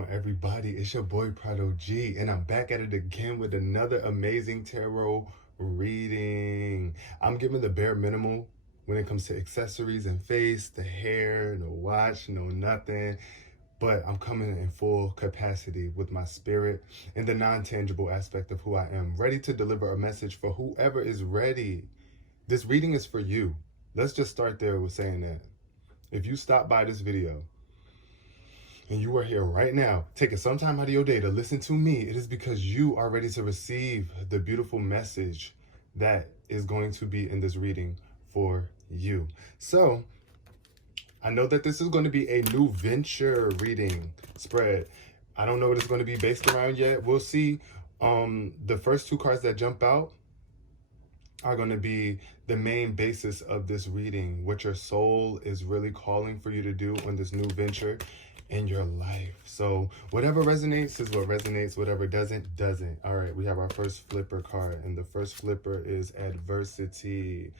on, everybody? It's your boy Prod.og, and I'm back at it again with another amazing tarot reading. I'm giving the bare minimum when it comes to accessories and face, the hair, no watch, no nothing. But I'm coming in full capacity with my spirit and the non-tangible aspect of who I am, ready to deliver a message for whoever is ready. This reading is for you. Let's just start there with saying that. If you stop by this video and you are here right now, taking some time out of your day to listen to me, it is because you are ready to receive the beautiful message that is going to be in this reading for you. So, I know that this is going to be a new venture reading spread. I don't know what it's going to be based around yet. We'll see. The first two cards that jump out are going to be the main basis of this reading, what your soul is really calling for you to do on this new venture in your life. So whatever resonates is what resonates, whatever doesn't, doesn't. All right, we have our first flipper card, and the first flipper is adversity.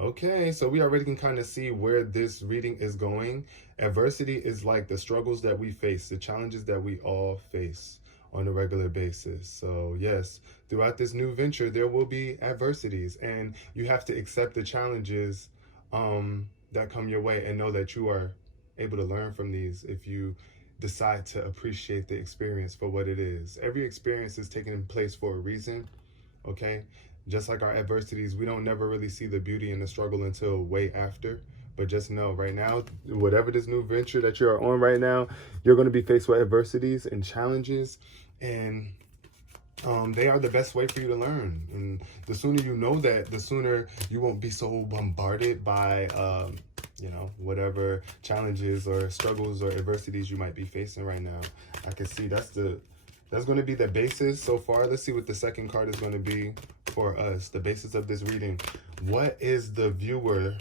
Okay, so we already can kind of see where this reading is going. Adversity is like the struggles that we face, the challenges that we all face on a regular basis. So yes, throughout this new venture, there will be adversities, and you have to accept the challenges that come your way and know that you are able to learn from these if you decide to appreciate the experience for what it is. Every experience is taking place for a reason, okay? Just like our adversities, we don't never really see the beauty in the struggle until way after. But just know right now, whatever this new venture that you're on right now, you're going to be faced with adversities and challenges, and they are the best way for you to learn. And the sooner you know that, the sooner you won't be so bombarded by, whatever challenges or struggles or adversities you might be facing right now. I can see that's going to be the basis so far. Let's see what the second card is going to be for us, the basis of this reading. What is the viewer,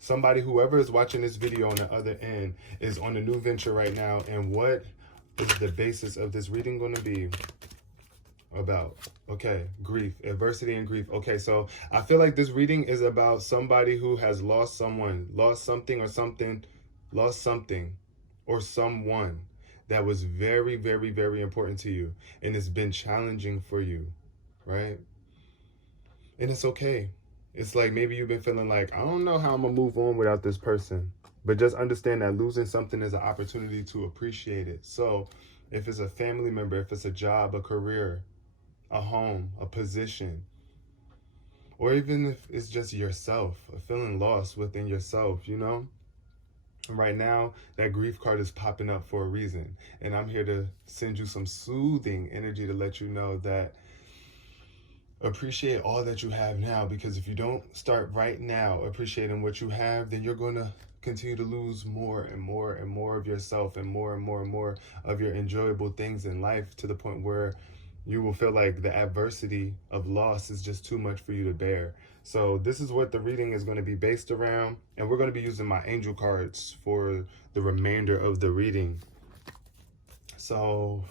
somebody, whoever is watching this video on the other end, is on a new venture right now, and what is the basis of this reading going to be about? Okay, grief, adversity and grief. Okay, so I feel like this reading is about somebody who has lost someone, lost something or someone that was very, very, very important to you, and it's been challenging for you, right? And it's okay. It's like maybe you've been feeling like, I don't know how I'm gonna move on without this person. But just understand that losing something is an opportunity to appreciate it. So if it's a family member, if it's a job, a career, a home, a position, or even if it's just yourself, a feeling lost within yourself, you know? Right now, that grief card is popping up for a reason. And I'm here to send you some soothing energy to let you know that appreciate all that you have now, because if you don't start right now appreciating what you have, then you're going to continue to lose more and more and more of yourself, and more of your enjoyable things in life, to the point where you will feel like the adversity of loss is just too much for you to bear. So this is what the reading is going to be based around, and we're going to be using my angel cards for the remainder of the reading. So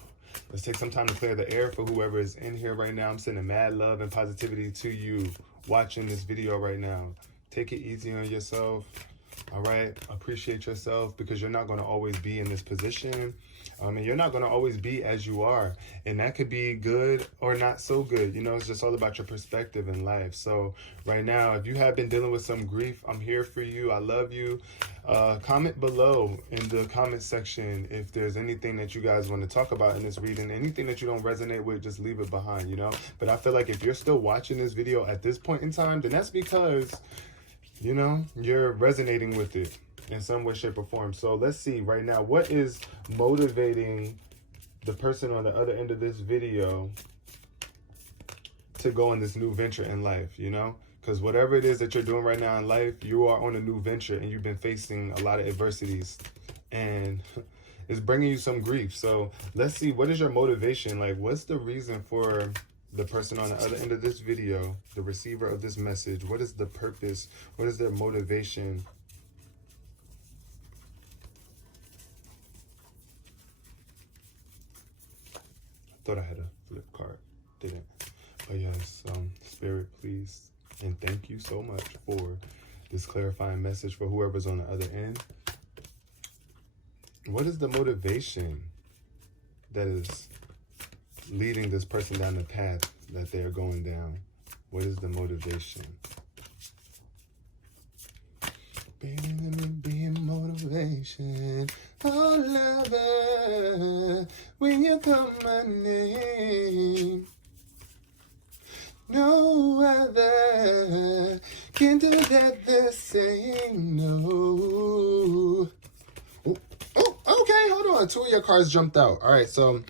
let's take some time to clear the air for whoever is in here right now. I'm sending mad love and positivity to you watching this video right now. Take it easy on yourself, all right? Appreciate yourself, because you're not going to always be in this position. And you're not going to always be as you are. And that could be good or not so good. You know, it's just all about your perspective in life. So right now, if you have been dealing with some grief, I'm here for you. I love you. Comment below in the comment section if there's anything that you guys want to talk about in this reading. Anything that you don't resonate with, just leave it behind, you know? But I feel like if you're still watching this video at this point in time, then that's because, you know, you're resonating with it in some way, shape, or form. So let's see right now, what is motivating the person on the other end of this video to go on this new venture in life, you know? Because whatever it is that you're doing right now in life, you are on a new venture, and you've been facing a lot of adversities, and it's bringing you some grief. So let's see, what is your motivation? Like, what's the reason for the person on the other end of this video, the receiver of this message? What is the purpose? What is their motivation? Thought I had a flip card, didn't. But yes, Spirit, please, and thank you so much for this clarifying message for whoever's on the other end. What is the motivation that is leading this person down the path that they're going down? What is the motivation? Baby, let me be motivation. Oh, lover, when you call my name, no other can do that the same. No. Oh, okay, hold on. 2 of your cards jumped out. All right, so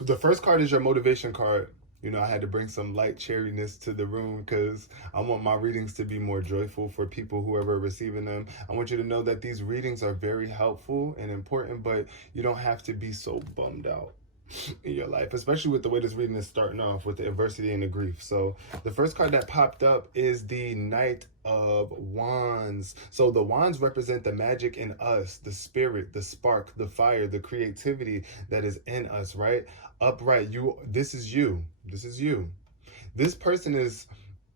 the first card is your motivation card. You know, I had to bring some light cheeriness to the room because I want my readings to be more joyful for people, whoever are receiving them. I want you to know that these readings are very helpful and important, but you don't have to be so bummed out in your life, especially with the way this reading is starting off with the adversity and the grief. So the first card that popped up is the Knight of Wands. So the wands represent the magic in us, the spirit, the spark, the fire, the creativity that is in us, right? Upright, this is you. This person is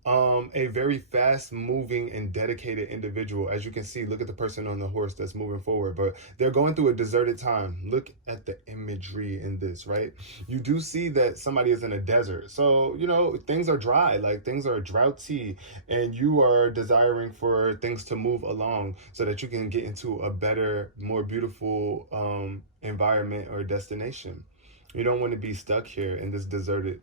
a very fast moving and dedicated individual. As you can see, look at the person on the horse that's moving forward, but they're going through a deserted time. Look at the imagery in this, right? You do see that somebody is in a desert. So, you know, things are dry, like things are droughty, and you are desiring for things to move along so that you can get into a better, more beautiful environment or destination. You don't want to be stuck here in this deserted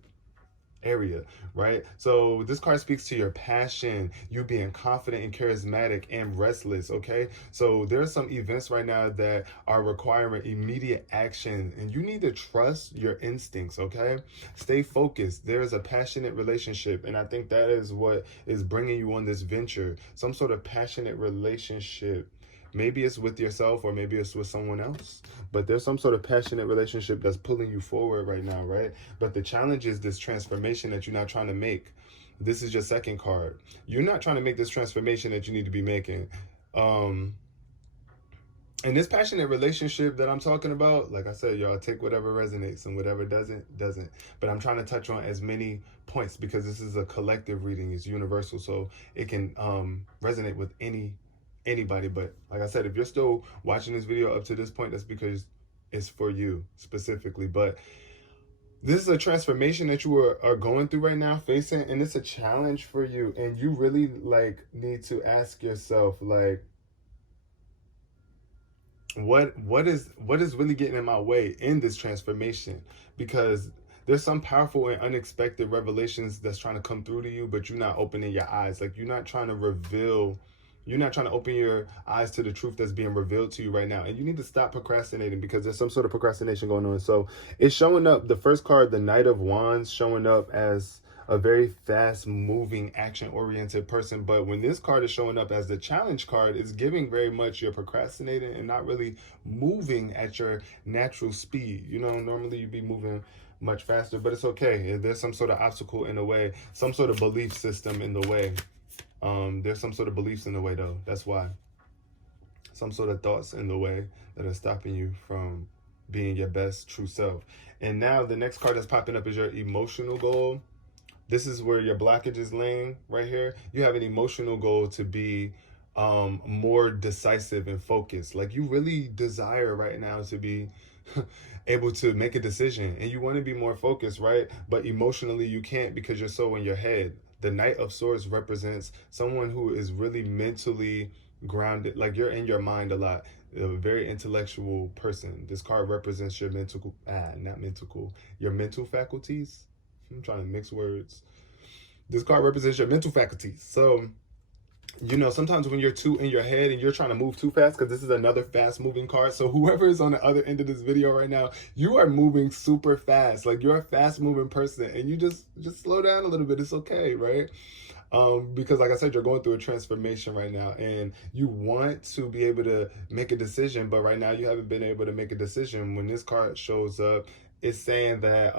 area, right? So this card speaks to your passion, you being confident and charismatic and restless, okay? So there are some events right now that are requiring immediate action, and you need to trust your instincts, okay? Stay focused. There is a passionate relationship, and I think that is what is bringing you on this venture. Some sort of passionate relationship. Maybe it's with yourself or maybe it's with someone else, but there's some sort of passionate relationship that's pulling you forward right now, right? But the challenge is this transformation that you're not trying to make. This is your second card. You're not trying to make this transformation that you need to be making. And this passionate relationship that I'm talking about, like I said, y'all, take whatever resonates and whatever doesn't. But I'm trying to touch on as many points because this is a collective reading. It's universal, so it can resonate with anybody. But like I said, if you're still watching this video up to this point, that's because it's for you specifically. But this is a transformation that you are going through right now, facing, and it's a challenge for you, and you really like need to ask yourself, like, what is really getting in my way in this transformation? Because there's some powerful and unexpected revelations that's trying to come through to you, but you're not opening your eyes. Like, you're not trying to open your eyes to the truth that's being revealed to you right now. And you need to stop procrastinating because there's some sort of procrastination going on. So it's showing up, the first card, the Knight of Wands, showing up as a very fast moving, action oriented person. But when this card is showing up as the challenge card, it's giving very much you're procrastinating and not really moving at your natural speed. You know, normally you'd be moving much faster, but it's okay. There's some sort of obstacle in the way, some sort of belief system in the way. There's some sort of beliefs in the way, though. That's why. Some sort of thoughts in the way that are stopping you from being your best true self. And now the next card that's popping up is your emotional goal. This is where your blockage is laying right here. You have an emotional goal to be more decisive and focused. Like, you really desire right now to be able to make a decision, and you want to be more focused, right? But emotionally you can't because you're so in your head. The Knight of Swords represents someone who is really mentally grounded. Like, you're in your mind a lot, a very intellectual person. This card represents your your mental faculties. I'm trying to mix words. This card represents your mental faculties. So, you know, sometimes when you're too in your head and you're trying to move too fast, because this is another fast moving card. So whoever is on the other end of this video right now, you are moving super fast. Like, you're a fast moving person, and you just slow down a little bit. It's okay, right? Because like I said, you're going through a transformation right now, and you want to be able to make a decision, but right now you haven't been able to make a decision. When this card shows up, it's saying that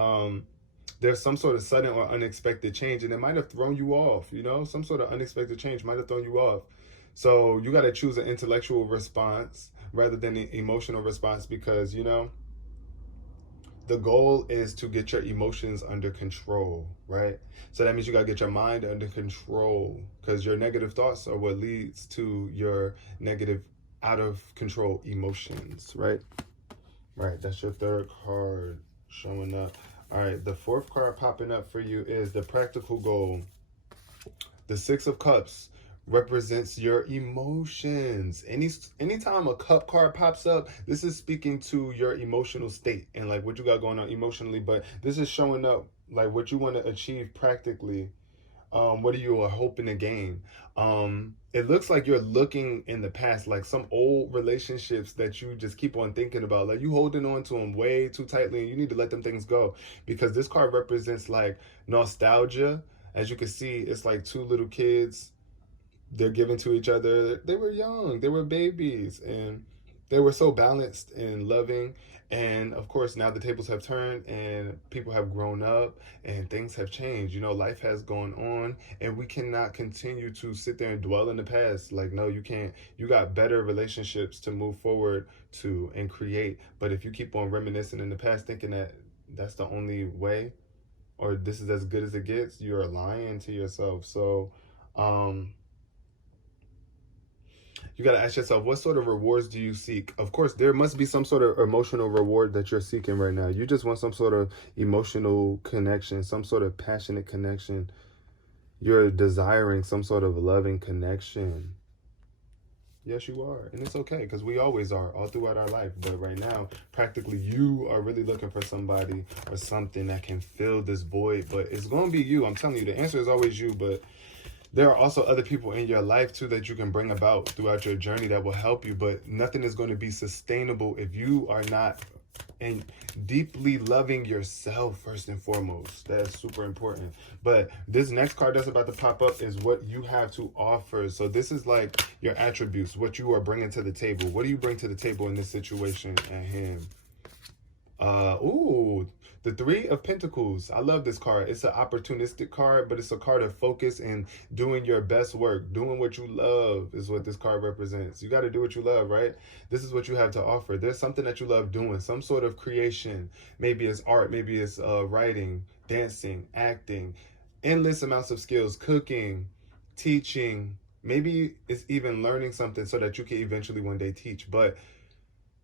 there's some sort of sudden or unexpected change, and it might have thrown you off. You know, some sort of unexpected change might have thrown you off. So you got to choose an intellectual response rather than an emotional response, because, you know, the goal is to get your emotions under control, right? So that means you got to get your mind under control, because your negative thoughts are what leads to your negative out of control emotions, right? Right, that's your third card showing up. All right, the fourth card popping up for you is the practical goal. The Six of Cups represents your emotions. Anytime a cup card pops up, this is speaking to your emotional state and like what you got going on emotionally, but this is showing up like what you want to achieve practically. What are you hoping to gain? It looks like you're looking in the past, like some old relationships that you just keep on thinking about, like you holding on to them way too tightly, and you need to let them things go, because this card represents like nostalgia. As you can see, it's like two little kids, they're giving to each other. They were young, they were babies, and they were so balanced and loving. And of course, now the tables have turned and people have grown up and things have changed. You know, life has gone on, and we cannot continue to sit there and dwell in the past. Like, no, you can't. You got better relationships to move forward to and create. But if you keep on reminiscing in the past, thinking that that's the only way, or this is as good as it gets, you're lying to yourself. So, you got to ask yourself, what sort of rewards do you seek? Of course, there must be some sort of emotional reward that you're seeking right now. You just want some sort of emotional connection, some sort of passionate connection. You're desiring some sort of loving connection. Yes, you are. And it's okay, because we always are all throughout our life. But right now, practically, you are really looking for somebody or something that can fill this void. But it's going to be you. I'm telling you, the answer is always you. But there are also other people in your life too that you can bring about throughout your journey that will help you, but nothing is going to be sustainable if you are not and deeply loving yourself first and foremost. That's super important. But this next card that's about to pop up is what you have to offer. So this is like your attributes, what you are bringing to the table. What do you bring to the table in this situation at hand? The Three of Pentacles. I love this card. It's an opportunistic card, but it's a card of focus and doing your best work. Doing what you love is what this card represents. You got to do what you love, right? This is what you have to offer. There's something that you love doing, some sort of creation. Maybe it's art, maybe it's writing, dancing, acting, endless amounts of skills, cooking, teaching. Maybe it's even learning something so that you can eventually one day teach. But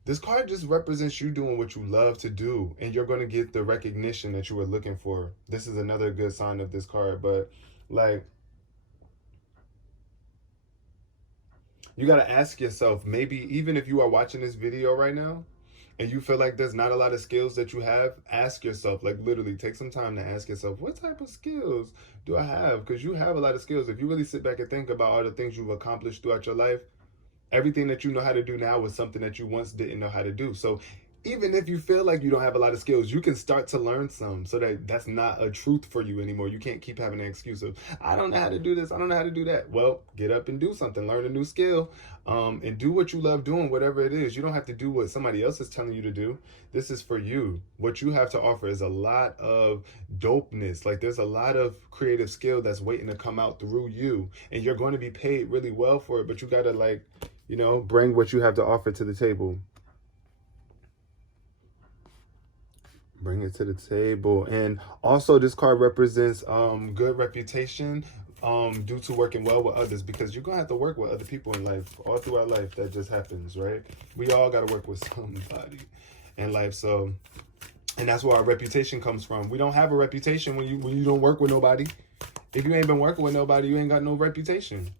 this card just represents you doing what you love to do, and you're going to get the recognition that you were looking for. This is another good sign of this card. But like, you got to ask yourself, maybe even if you are watching this video right now and you feel like there's not a lot of skills that you have, ask yourself, like literally take some time to ask yourself, what type of skills do I have? Because you have a lot of skills. If you really sit back and think about all the things you've accomplished throughout your life, everything that you know how to do now was something that you once didn't know how to do. So even if you feel like you don't have a lot of skills, you can start to learn some, so that that's not a truth for you anymore. You can't keep having an excuse of, I don't know how to do this, I don't know how to do that. Well, get up and do something, learn a new skill, and do what you love doing, whatever it is. You don't have to do what somebody else is telling you to do. This is for you. What you have to offer is a lot of dopeness. Like, there's a lot of creative skill that's waiting to come out through you, and you're going to be paid really well for it, but you got to, like, you know, bring what you have to offer to the table. Bring it to the table. And also, this card represents good reputation due to working well with others, because you're gonna have to work with other people in life. All through our life, that just happens, right? We all got to work with somebody in life. So, and that's where our reputation comes from. We don't have a reputation when you don't work with nobody. If you ain't been working with nobody, you ain't got no reputation.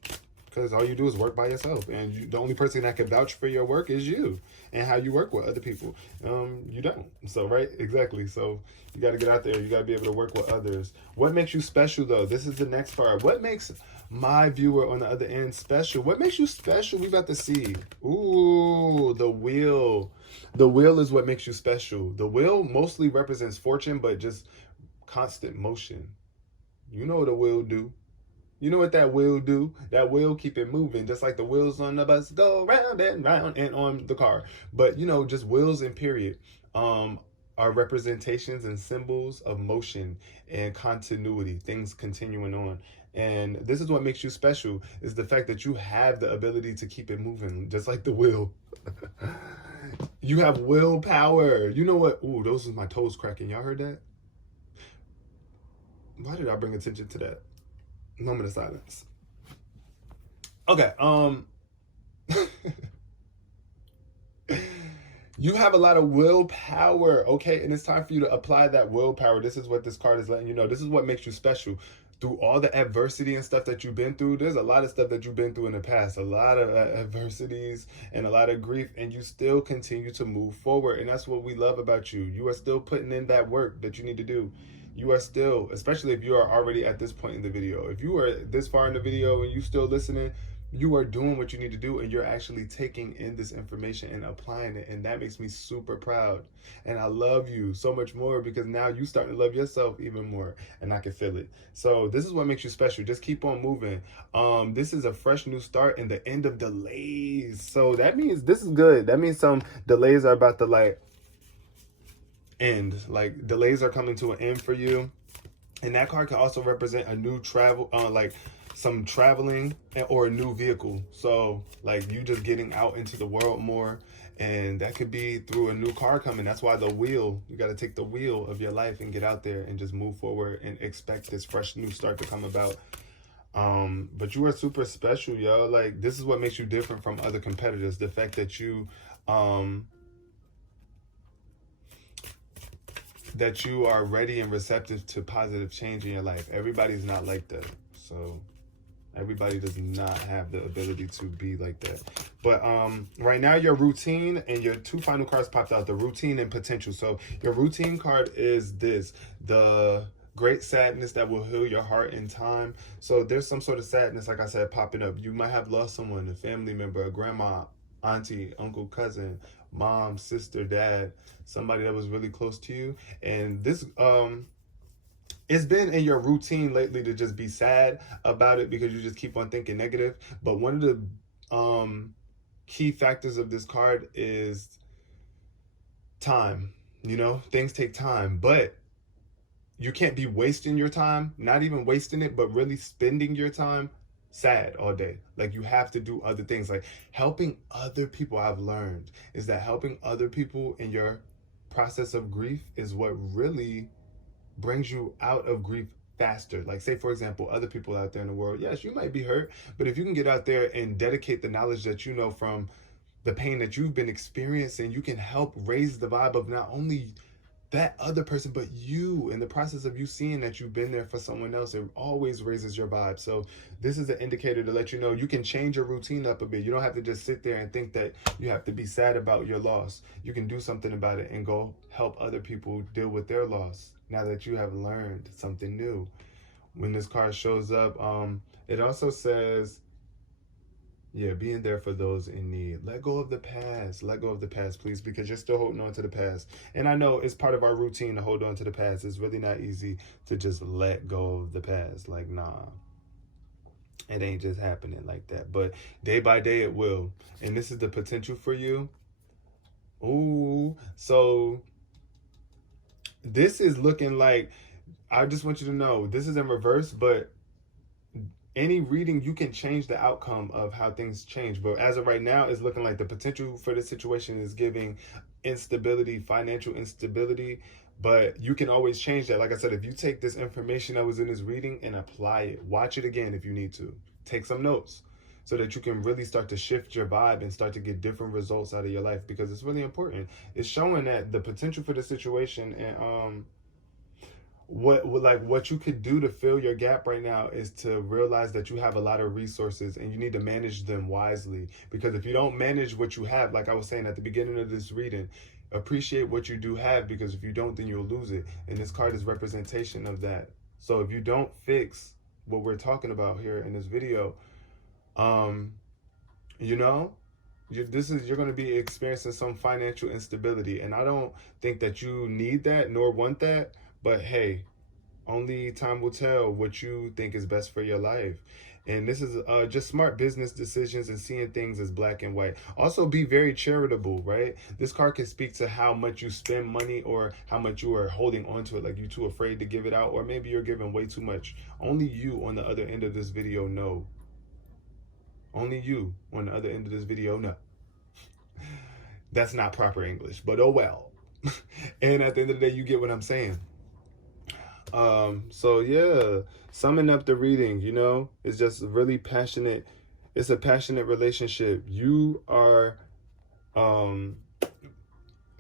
Because all you do is work by yourself, and the only person that can vouch for your work is you and how you work with other people. You don't. So, right? Exactly. So you got to get out there. You got to be able to work with others. What makes you special, though? This is the next part. What makes my viewer on the other end special? What makes you special? We about to see. Ooh, the wheel. The wheel is what makes you special. The wheel mostly represents fortune, but just constant motion. You know what a wheel do. You know what that wheel do? That wheel keep it moving, just like the wheels on the bus go round and round and on the car. But, you know, just wheels and period are representations and symbols of motion and continuity, things continuing on. And this is what makes you special, is the fact that you have the ability to keep it moving, just like the wheel. You have willpower. You know what? Ooh, those are my toes cracking. Y'all heard that? Why did I bring attention to that? Moment of silence. Okay, You have a lot of willpower, okay? And it's time for you to apply that willpower. This is what this card is letting you know. This is what makes you special. Through all the adversity and stuff that you've been through, there's a lot of stuff that you've been through in the past, a lot of adversities and a lot of grief, and you still continue to move forward. And that's what we love about you. You are still putting in that work that you need to do. You are still, especially if you are already at this point in the video, if you are this far in the video and you still listening, you are doing what you need to do, and you're actually taking in this information and applying it, and that makes me super proud. And I love you so much more because now you starting to love yourself even more, and I can feel it. So this is what makes you special. Just keep on moving. This is a fresh new start and the end of delays. So that means this is good. That means some delays are about to like end. Like delays are coming to an end for you. And that card can also represent a new travel, like some traveling or a new vehicle. So like you just getting out into the world more, and that could be through a new car coming. That's why the wheel, you got to take the wheel of your life and get out there and just move forward and expect this fresh new start to come about. But you are super special, yo. Like this is what makes you different from other competitors. The fact that you are ready and receptive to positive change in your life. Everybody's not like that. So everybody does not have the ability to be like that. But right now, your routine and your two final cards popped out, the routine and potential. So your routine card is this, the great sadness that will heal your heart in time. So there's some sort of sadness, like I said, popping up. You might have lost someone, a family member, a grandma, auntie, uncle, cousin, mom, sister, dad, somebody that was really close to you. And this it's been in your routine lately to just be sad about it because you just keep on thinking negative. But one of the key factors of this card is time. You know, things take time, but you can't be wasting your time, not even wasting it, but really spending your time sad all day. Like you have to do other things, like helping other people. I've learned is that helping other people in your process of grief is what really brings you out of grief faster. Like say, for example, other people out there in the world, yes, you might be hurt, but if you can get out there and dedicate the knowledge that you know from the pain that you've been experiencing, you can help raise the vibe of not only that other person, but you. In the process of you seeing that you've been there for someone else, it always raises your vibe. So this is an indicator to let you know you can change your routine up a bit. You don't have to just sit there and think that you have to be sad about your loss. You can do something about it and go help other people deal with their loss now that you have learned something new. When this card shows up, it also says, yeah, being there for those in need. Let go of the past. Let go of the past, please, because you're still holding on to the past. And I know it's part of our routine to hold on to the past. It's really not easy to just let go of the past. Like, nah, it ain't just happening like that. But day by day, it will. And this is the potential for you. Ooh, so this is looking like, I just want you to know, this is in reverse, but any reading, you can change the outcome of how things change. But as of right now, it's looking like the potential for this situation is giving instability, financial instability. But you can always change that. Like I said, if you take this information that was in this reading and apply it, watch it again if you need to. Take some notes so that you can really start to shift your vibe and start to get different results out of your life, because it's really important. It's showing that the potential for the situation and what you could do to fill your gap right now is to realize that you have a lot of resources and you need to manage them wisely. Because if you don't manage what you have, like I was saying at the beginning of this reading, appreciate what you do have, because if you don't, then you'll lose it. And this card is representation of that. So if you don't fix what we're talking about here in this video, you know, you're going to be experiencing some financial instability. And I don't think that you need that nor want that. But hey, only time will tell what you think is best for your life. And this is just smart business decisions and seeing things as black and white. Also, be very charitable, right? This card can speak to how much you spend money or how much you are holding on to it, like you're too afraid to give it out, or maybe you're giving way too much. Only you on the other end of this video know. Only you on the other end of this video know. That's not proper English, but oh well. And at the end of the day, you get what I'm saying. So yeah, summing up the reading, you know, it's just really passionate. It's a passionate relationship. You are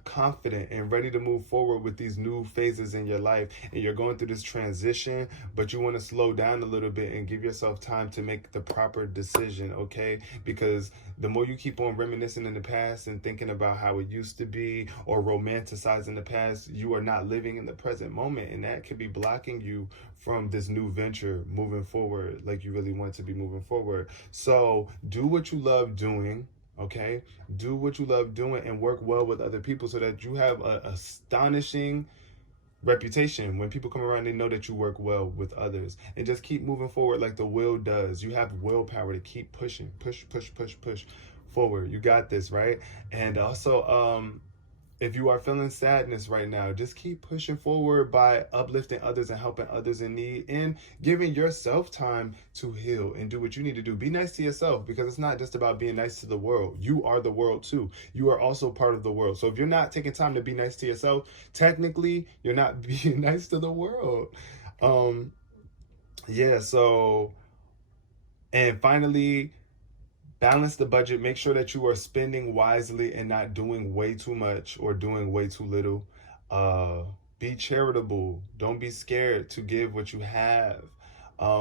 confident and ready to move forward with these new phases in your life, and you're going through this transition, but you want to slow down a little bit and give yourself time to make the proper decision, okay? Because the more you keep on reminiscing in the past and thinking about how it used to be, or romanticizing the past, you are not living in the present moment, and that could be blocking you from this new venture moving forward like you really want to be moving forward. So do what you love doing. Okay, do what you love doing and work well with other people so that you have an astonishing reputation. When people come around, they know that you work well with others, and just keep moving forward like the will does. You have willpower to keep pushing, push forward. You got this, right? And also, if you are feeling sadness right now, just keep pushing forward by uplifting others and helping others in need, and giving yourself time to heal and do what you need to do. Be nice to yourself, because it's not just about being nice to the world. You are the world too. You are also part of the world. So if you're not taking time to be nice to yourself, technically you're not being nice to the world. Yeah, so, and finally, balance the budget. Make sure that you are spending wisely and not doing way too much or doing way too little. Be charitable. Don't be scared to give what you have,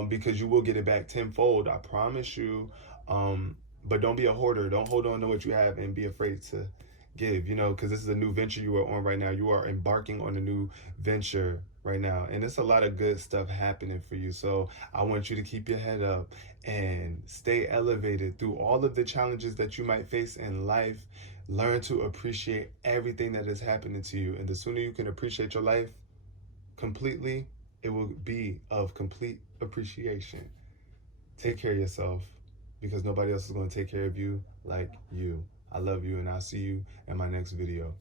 because you will get it back tenfold. I promise you. But don't be a hoarder. Don't hold on to what you have and be afraid to give, because this is a new venture you are on right now. You are embarking on a new venture right now, and it's a lot of good stuff happening for you. So I want you to keep your head up and stay elevated through all of the challenges that you might face in life. Learn to appreciate everything that is happening to you, and the sooner you can appreciate your life completely, it will be of complete appreciation. Take care of yourself, because nobody else is going to take care of you like you. I love you, and I'll see you in my next video.